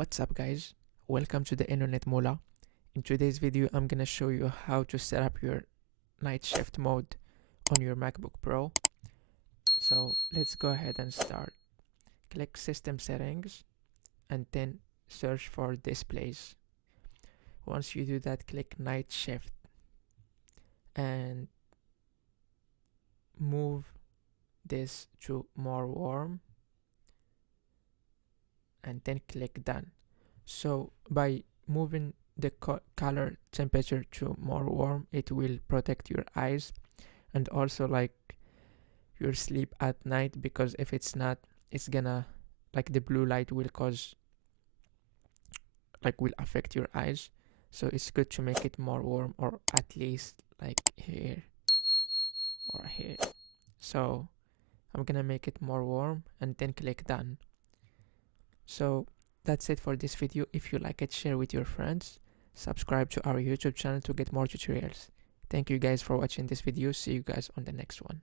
What's up guys, welcome to the internet Moola. In today's video I'm gonna show you how to set up your night shift mode on your MacBook Pro. So let's go ahead and start. Click system settings and then search for displays. Once you do that, click night shift and move this to more warm and then click done. So by moving the color temperature to more warm, it will protect your eyes and also like your sleep at night, because if it's not, it's gonna like the blue light will will affect your eyes. So it's good to make it more warm, or at least like here or here. So I'm gonna make it more warm and then click done. So that's it for this video. If you like it, share with your friends. Subscribe to our YouTube channel to get more tutorials. Thank you guys for watching this video. See you guys on the next one.